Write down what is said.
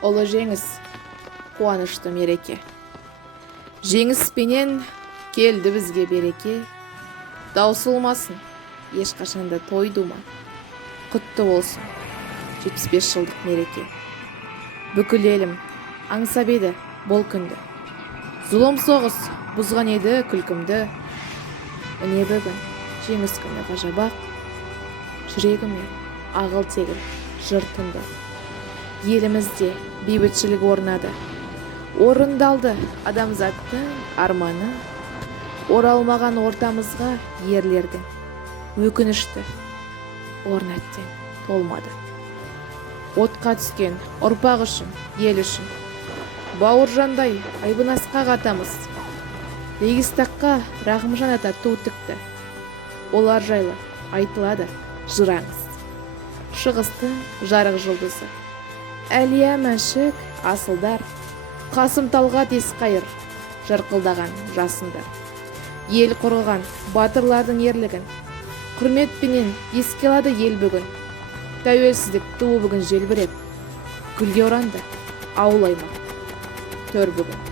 Ұлы жеңіс, қуанышты мереке. Жеңіспенен келді бізге береке. Таусылмасын, ешқашанда той дума. Құтты болсын, 75 жылдық мереке. Бүкіл елім аңсап еді бұл күнді. Зұлым соғыс бұзған еді күлкімді. Міне бүгін жеңіс күні ғажабақ. Жүрегіме ағыл тегіл жыр тынды. Елімізде бейбітшілік орнады. Орындалды адамзаттың арманы. Оралмаған ортамызға ерлердің өкінішті орнаттен толмады. Отқа түскен ұрпақ үшін, ел үшін бауыржандай айбынасқа қатамыз. Регистаққа Рахымжан ата ту тікті. Олар жайлы айтылады жыраңыз. Шығыстың жарық жұлдызы, Әлия Мәшік асылдар, Қасым Талғат Есқайыр жарқылдаған жасындар. Ел қорғаған батырлардың ерлігін құрметпенен еске алады ел бүгін. Тәуелсіздік туы бүгін желбіреп, гүлге оранды ауыл аймақ төр бүгін.